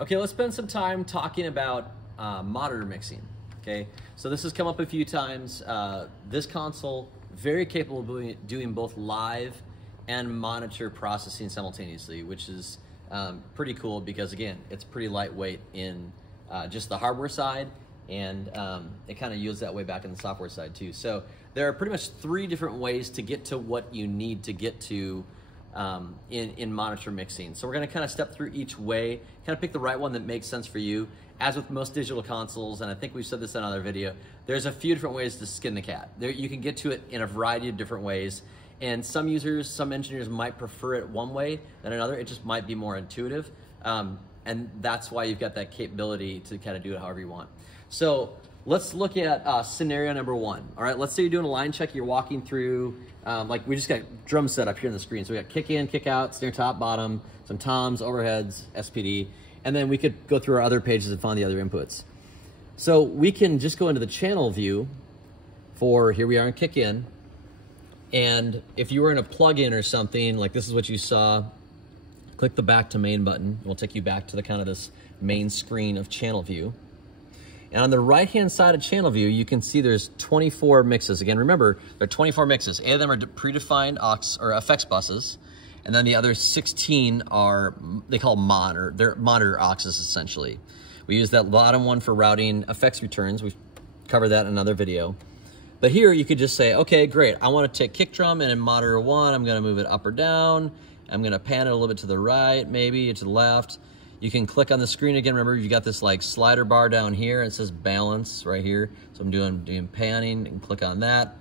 Okay, let's spend some time talking about monitor mixing. Okay, so this has come up a few times. This console, very capable of doing both live and monitor processing simultaneously, which is pretty cool because, again, it's pretty lightweight in just the hardware side, and it kind of yields that way back in the software side too. So there are pretty much 3 different ways to get to what you need to get to in monitor mixing. So we're going to kind of step through each way, kind of pick the right one that makes sense for you. As with most digital consoles, and I think we've said this in another video, there's a few different ways to skin the cat. You can get to it in a variety of different ways, and some users, some engineers might prefer it one way than another. It just might be more intuitive, and that's why you've got that capability to kind of do it however you want. So let's look at scenario number 1. All right, let's say you're doing a line check, you're walking through, like we just got drum set up here on the screen. So we got kick in, kick out, snare top, bottom, some toms, overheads, SPD, and then we could go through our other pages and find the other inputs. So we can just go into the channel view for, here we are in kick in, and if you were in a plug-in or something, like this is what you saw, click the back to main button. It will take you back to the kind of this main screen of channel view. And on the right-hand side of channel view, you can see there's 24 mixes. Again, remember, there are 24 mixes. 8 of them are predefined aux or effects buses, and then the other 16 are, they call monitor. They're monitor auxes, essentially. We use that bottom one for routing effects returns. We've covered that in another video. But here, you could just say, okay, great. I want to take kick drum, and in monitor 1, I'm going to move it up or down. I'm going to pan it a little bit to the right, maybe to the left. You can click on the screen again. Remember, you got this like slider bar down here. It says balance right here. So I'm doing panning and click on that.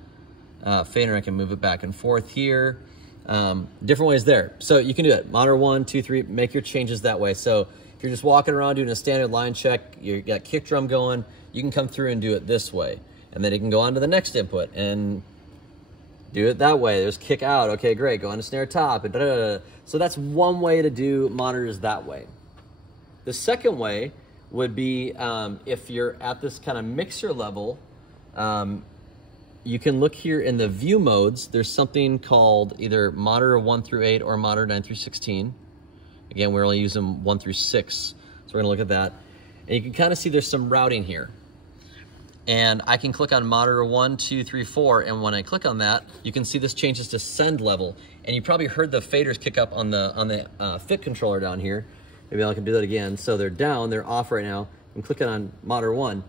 Fader, I can move it back and forth here. Different ways there. So you can do it. Monitor 1, 2, 3, make your changes that way. So if you're just walking around doing a standard line check, you got kick drum going, you can come through and do it this way. And then you can go on to the next input and do it that way. There's kick out. Okay, great. Go on to snare top. And da-da-da-da. So that's one way to do monitors that way. The second way would be if you're at this kind of mixer level, you can look here in the view modes. There's something called either monitor 1 through 8 or monitor 9 through 16. Again, we're only using 1 through 6, so we're gonna look at that. And you can kind of see there's some routing here. And I can click on monitor 1, 2, 3, 4, and when I click on that, you can see this changes to send level. And you probably heard the faders kick up on the fit controller down here. Maybe I can do that again. So they're down, they're off right now. I'm clicking on monitor 1.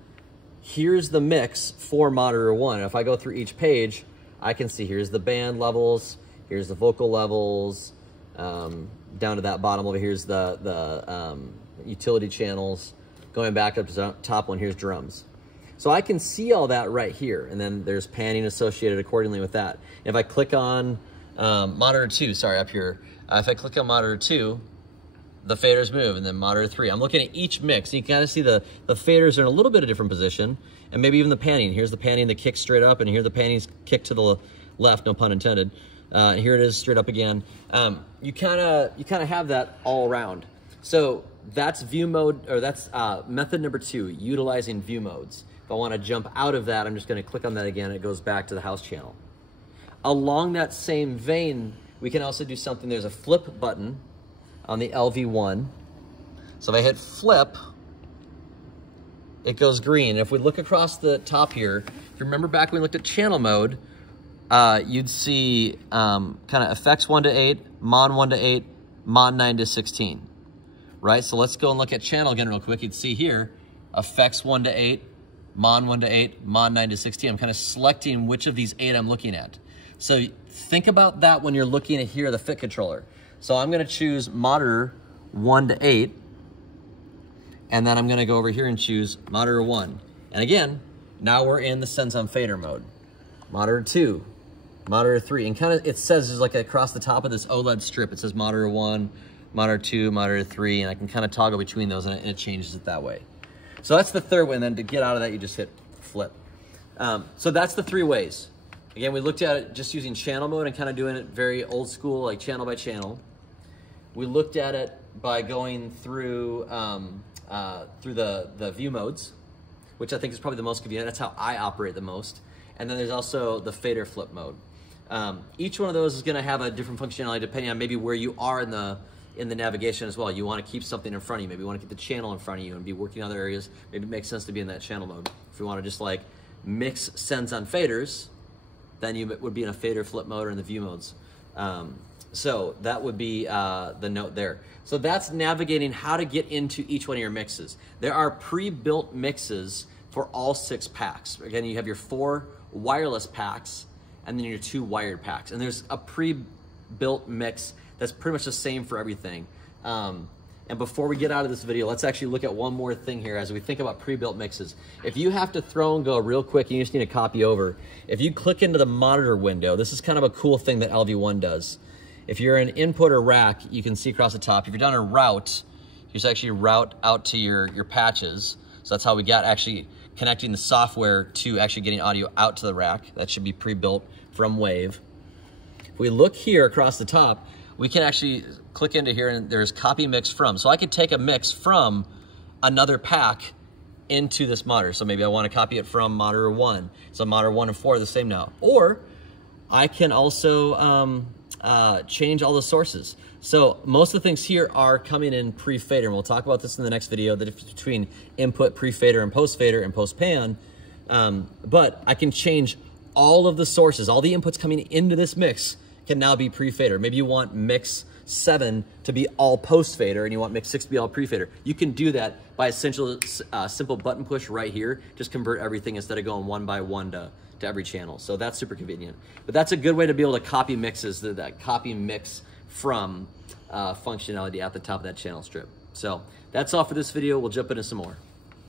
Here's the mix for monitor 1. If I go through each page, I can see here's the band levels, here's the vocal levels, down to that bottom over here's the utility channels. Going back up to the top one, here's drums. So I can see all that right here, and then there's panning associated accordingly with that. If I click on monitor 2, sorry, up here, if I click on monitor 2, the faders move, and then monitor 3. I'm looking at each mix. You can kind of see the faders are in a little bit of different position, and maybe even the panning. Here's the panning that kicks straight up, and here the panning's kicked to the left, no pun intended. Here it is straight up again. You kind of have that all around. So that's view mode, or that's method number 2, utilizing view modes. If I want to jump out of that, I'm just going to click on that again, and it goes back to the house channel. Along that same vein, we can also do something. There's a flip button on the LV1. So if I hit flip, it goes green. If we look across the top here, if you remember back when we looked at channel mode, you'd see kind of effects 1 to 8, mon 1 to 8, mon 9 to 16, right? So let's go and look at channel again real quick. You'd see here, effects 1 to 8, mon 1 to 8, mon 9 to 16. I'm kind of selecting which of these 8 I'm looking at. So think about that when you're looking at here, the fit controller. So I'm going to choose monitor 1 to 8, and then I'm going to go over here and choose monitor 1. And again, now we're in the Sends on Fader mode. Monitor 2, monitor 3, and kind of it says there's like across the top of this OLED strip, it says monitor 1, monitor 2, monitor 3, and I can kind of toggle between those, and it changes it that way. So that's the third way, and then to get out of that, you just hit flip. So that's the 3 ways. Again, we looked at it just using channel mode and kind of doing it very old school, like channel by channel. We looked at it by going through the view modes, which I think is probably the most convenient. That's how I operate the most. And then there's also the fader flip mode. Each one of those is going to have a different functionality depending on maybe where you are in in the navigation as well. You want to keep something in front of you. Maybe you want to keep the channel in front of you and be working in other areas. Maybe it makes sense to be in that channel mode. If you want to just like mix sends on faders, then you would be in a fader flip mode or in the view modes. So that would be the note there. So that's navigating how to get into each one of your mixes. There are pre-built mixes for all 6 packs. Again, you have your 4 wireless packs and then your 2 wired packs. And there's a pre-built mix that's pretty much the same for everything. And before we get out of this video, let's actually look at one more thing here as we think about pre-built mixes. If you have to throw and go real quick and you just need to copy over, if you click into the monitor window, this is kind of a cool thing that LV1 does. If you're in input or rack, you can see across the top. If you're down a route, you just actually route out to your patches. So that's how we got actually connecting the software to actually getting audio out to the rack. That should be pre-built from Wave. If we look here across the top, we can actually click into here and there's copy mix from. So I could take a mix from another pack into this monitor. So maybe I want to copy it from monitor 1. So monitor 1 and 4 are the same now. Or I can also change all the sources. So most of the things here are coming in pre-fader, and we'll talk about this in the next video, the difference between input pre-fader and post-fader and post-pan. But I can change all of the sources, all the inputs coming into this mix can now be pre-fader. Maybe you want mix 7 to be all post-fader and you want mix 6 to be all pre-fader. You can do that by a simple button push right here. Just convert everything instead of going one by one to every channel. So that's super convenient. But that's a good way to be able to copy mixes, that copy mix from functionality at the top of that channel strip. So that's all for this video. We'll jump into some more.